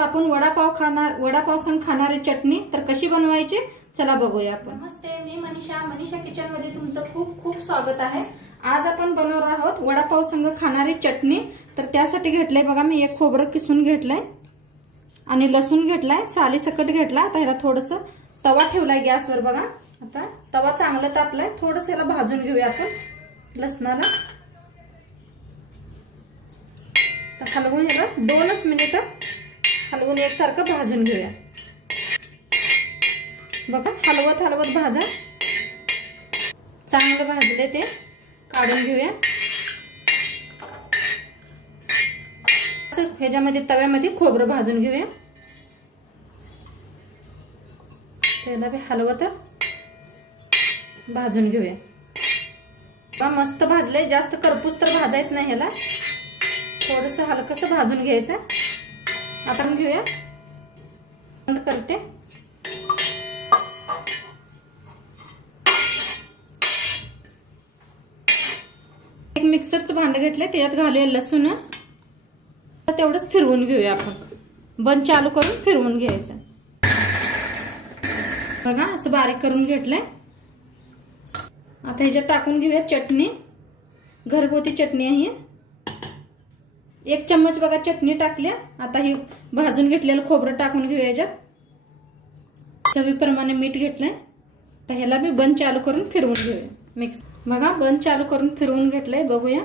आपण वडापाव खाणार वडापाव संग खाणारी चटणी तर कशी बनवायची? चला बघूया आपण. नमस्ते मी मनीषा. मनीषा किचनमध्ये तुमचं खूप खूप स्वागत आहे. आज आपण बनवणार आहोत वडापाव संग खाणारी चटणी. तर त्यासाठी घेतलंय बघा मी एक खोबरं किसून घेतलंय आणि लसूण घेतलाय साली सकट घेतला आता ह्याला थोडस तवा ठेवलाय गॅसवर बघा. आता तवा चांगला तापलाय. थोडस याला भाजून घेऊया आपण लसणाला. हलवून याला दोनच मिनिट हलवून एकसारखं भाजून घेऊया. बघा हलवत हलवत भाजा. चांगलं भाजले ते. काढून घेऊया. ह्याच्यामध्ये तव्यामध्ये खोबरं भाजून घेऊया. त्याला बी हलवत भाजून घेऊया. मस्त भाजलंय. जास्त करपूस तर भाजायचं नाही ह्याला. थोडस हलकस भाजून घ्यायचं. आता घेऊया. बंद करते. एक मिक्सरचं भांडं घेतलंय त्याच्यात घालूया लसूण. तेवढंच फिरवून घेऊया आपण. बंद चालू करून फिरवून घ्यायचं. बघा असं बारीक करून घेतलंय. आता ह्याच्यात टाकून घेऊया चटणी. घरगुती चटणी आहे एक चम्मच बघा चटणी टाकल्या. आता ही भाजून घेतलेलं खोबरं टाकून घेऊ याच्यात. चवीप्रमाणे मीठ घेतलंय. तर ह्याला मी बंद चालू करून फिरवून घेऊया. मिक्स बघा बंद चालू करून फिरवून घेतलंय बघूया.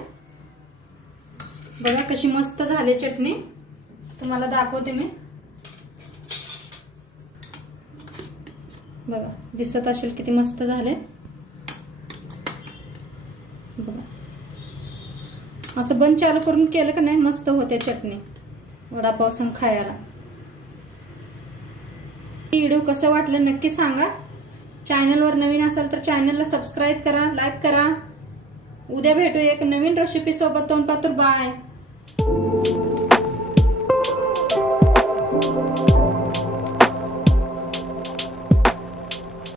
बघा कशी मस्त झाली चटणी. तुम्हाला दाखवते मी. बघा दिसत असेल किती मस्त झाले बघा. असं बंद चालू करून केलं का नाही मस्त होते चटणी. वडापाव संग खायला. व्हिडिओ कसं वाटलं नक्की सांगा. चॅनलवर नवीन असाल तर चॅनलला सबस्क्राईब करा लाईक करा. उद्या भेटू एक नवीन रेसिपी सोबत. दोन पातूर बाय.